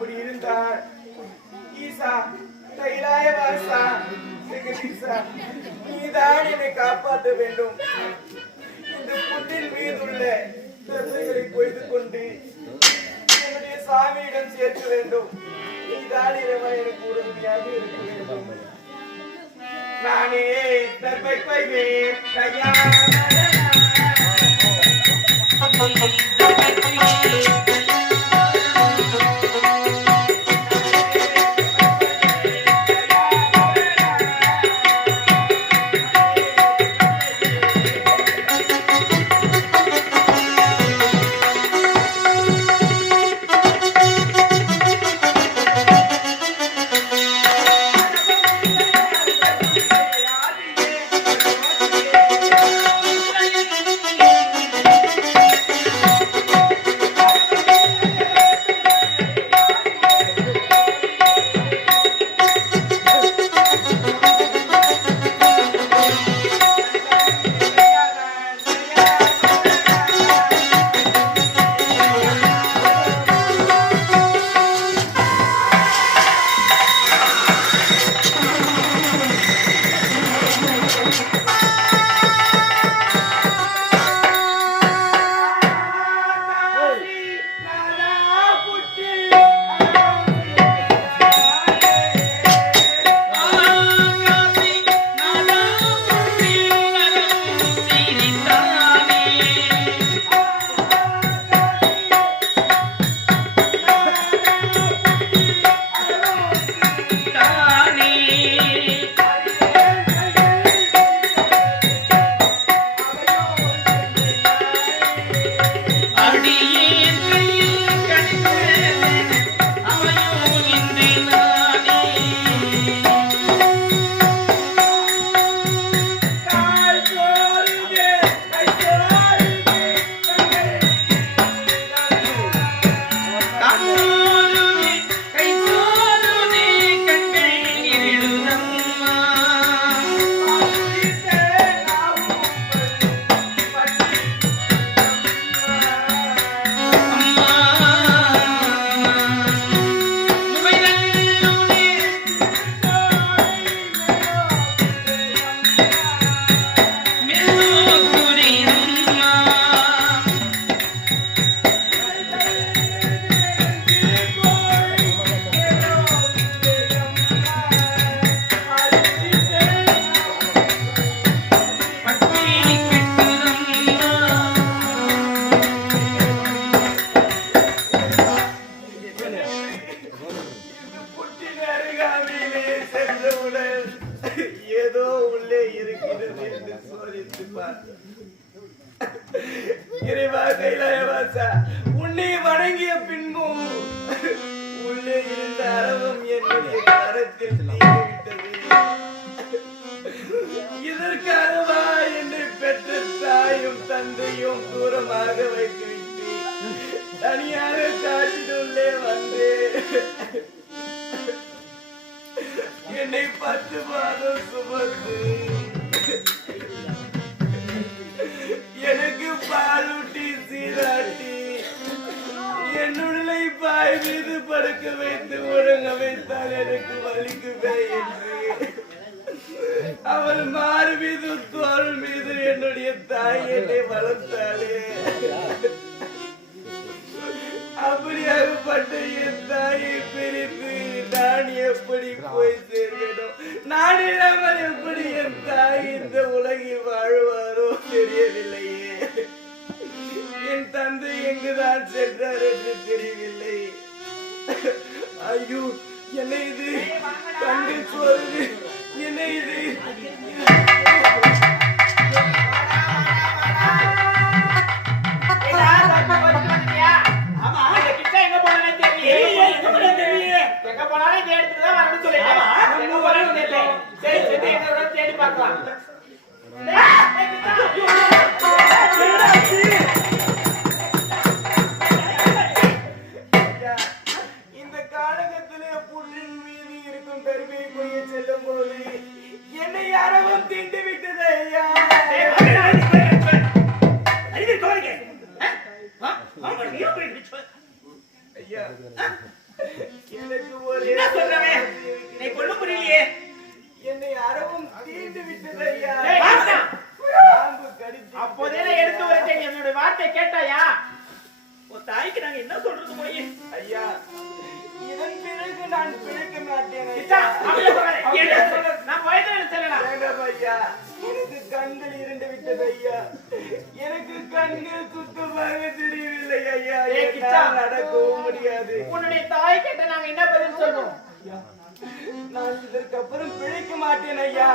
அப்படி இருந்தார் ஈசா தைலாய வாசா ஜெகதீசா நீதான் என்னை காப்பாற்ற வேண்டும். இந்த புண்ணில் மீதுள்ள தசைகளை கொய்து கொண்டு என்னுடைய சாமியிடம் சேர்க்க வேண்டும். நீதான் இரவா எனக்கு உறுதுணையாக இருக்க வேண்டும். நானே தற்பை பைவே தயாரா Thank you. படுக்க வைத்து ஒழுங்க வைத்தால் எனக்கு வலிக்குமே என்று. அவள் மாறு மீது தோல் மீது என்னுடைய தாய் என்னை வளர்த்தாளே. Yeah. அப்போதே எடுத்து வரேன் என்னோட வார்த்தை கேட்டாயா? தாய்க்கு நாங்க என்ன சொல்றது போய் ஐயா. இதன் பிறகு நான் பிழைக்க மாட்டேன்? நான் வயதுல சொல்லலாம் ஐயா. எனக்கு கண்கள் இரண்டு விட்டது ஐயா. எனக்கு கண்கள் சுத்தமாக தெரியவில்லை ஐயா. நடக்கவும் முடியாது. உன்னுடைய தாய் கேட்ட நாங்க என்ன பதில் சொல்றோம்? நான் இதற்கப்புறம் பிழைக்க மாட்டேன் ஐயா.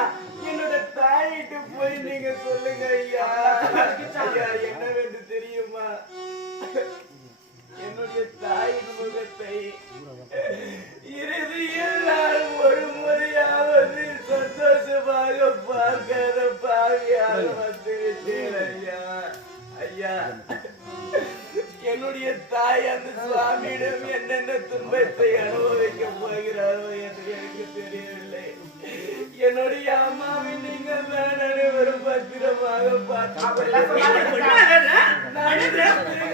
என்னோட தாயிட்டு போய் நீங்க சொல்லுங்க ஐயா. ஐயா என்னவென்று தெரியுமா? என்னுடைய தாயின் முகத்தை இறுதியில் நான் ஒரு முறையாவது சந்தோஷமாக பார்க்கிற பாவியாக வந்துவிட்டேன் ஐயா. ஐயா என்னுடைய தாய் அந்த சுவாமியிடம் என்னென்ன துன்பத்தை அனுபவம் பத்திரமாக அப்படிலாம் சொல்லாத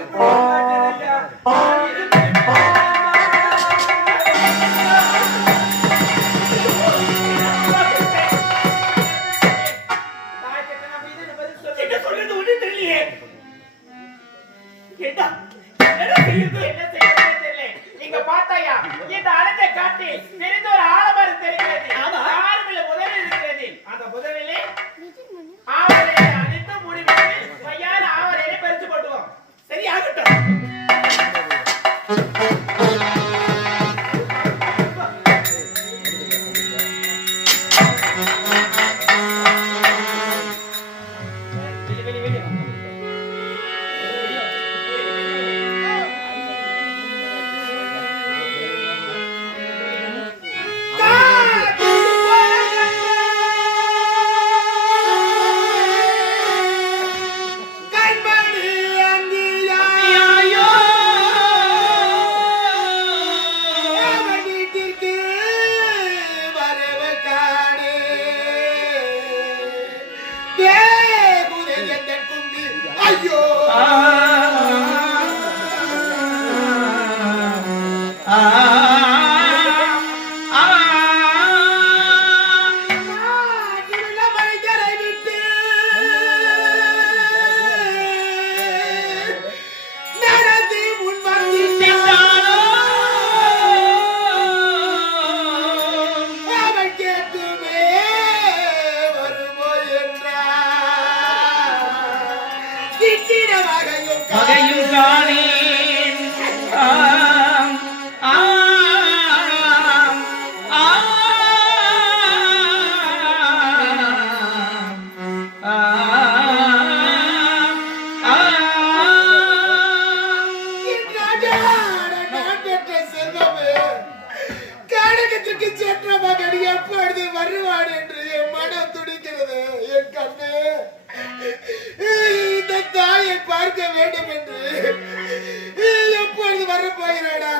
ஐயோ இந்த தாயை பார்க்க வேண்டும் என்று. எப்பொழுது வரப்போகிறாடா?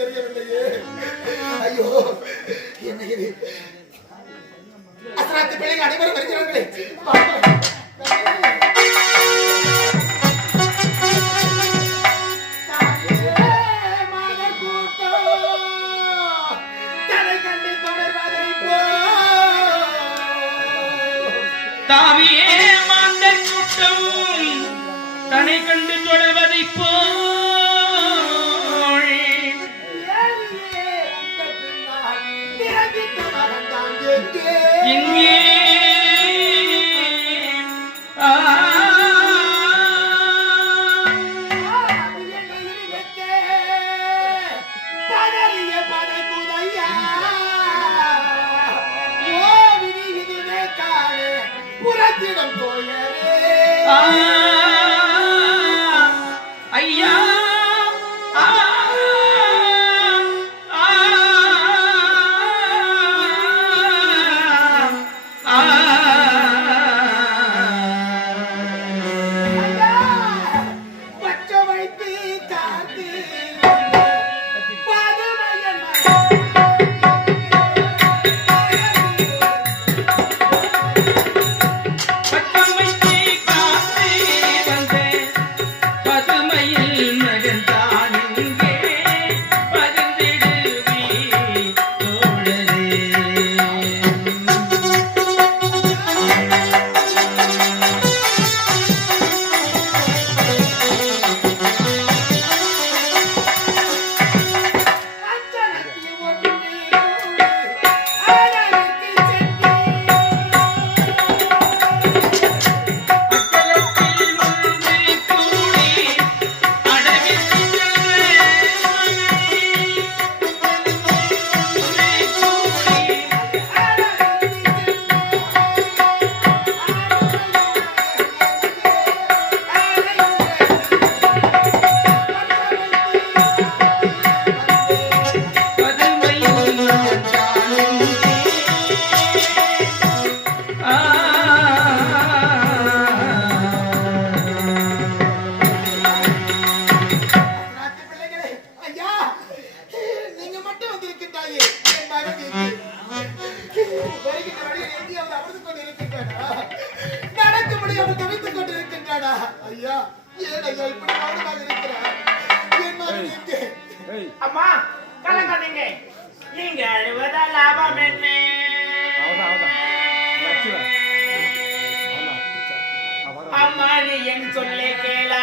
தெரியவில்லையே ஐயோ என்ன இது அசராத்து பிள்ளைங்க அனைவரும் வருகிறார்களே தாவியே மாந்தர் கூட்டம் தனை கண்டு தொடர்வதை போல். இங்கே வருகின்ற வழியில் இந்தியாவில் அமர்ந்து கொண்டு இருக்கின்றனா நடக்க முடியாமல் தவித்துக் கொண்டு இருக்கின்றனா ஐயா ஏன் ஐயா அம்மா கலங்காதீங்க நீங்க அழுவதால் லாபம் என்ன அம்மா நீ என் சொல்லே கேளா.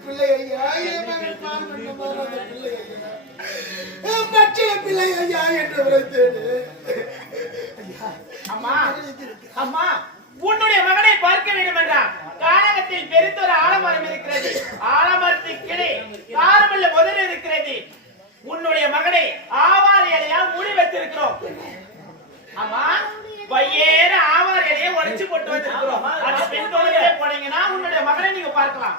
பிள்ளை ஐயா அம்மா அம்மா உன்னுடைய மகனை பார்க்க வேண்டும் என்றான் கானகத்தில் பெருந்தொரு ஆலமரம் இருக்கிறது. ஆலமரத்து கிளை காரமல்ல முதல் இருக்கிறது உன்னுடைய மகனை ஆவார இலையா முடி வைத்திருக்கிறோம் ஆமா பையேற ஆவார இலையை உடைச்சு போட்டு வச்சிருக்கிறோம் அந்த பெண் குழந்தைய போனீங்கன்னா உன்னுடைய மகனை நீங்க பார்க்கலாம்.